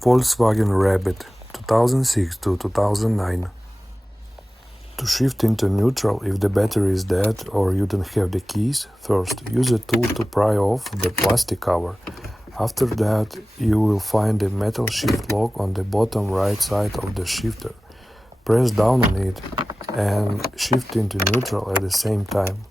Volkswagen Rabbit 2006 to 2009. To shift into neutral if the battery is dead or you don't have the keys, first use a tool to pry off the plastic cover. After that, you will find a metal shift lock on the bottom right side of the shifter. Press down on it and shift into neutral at the same time.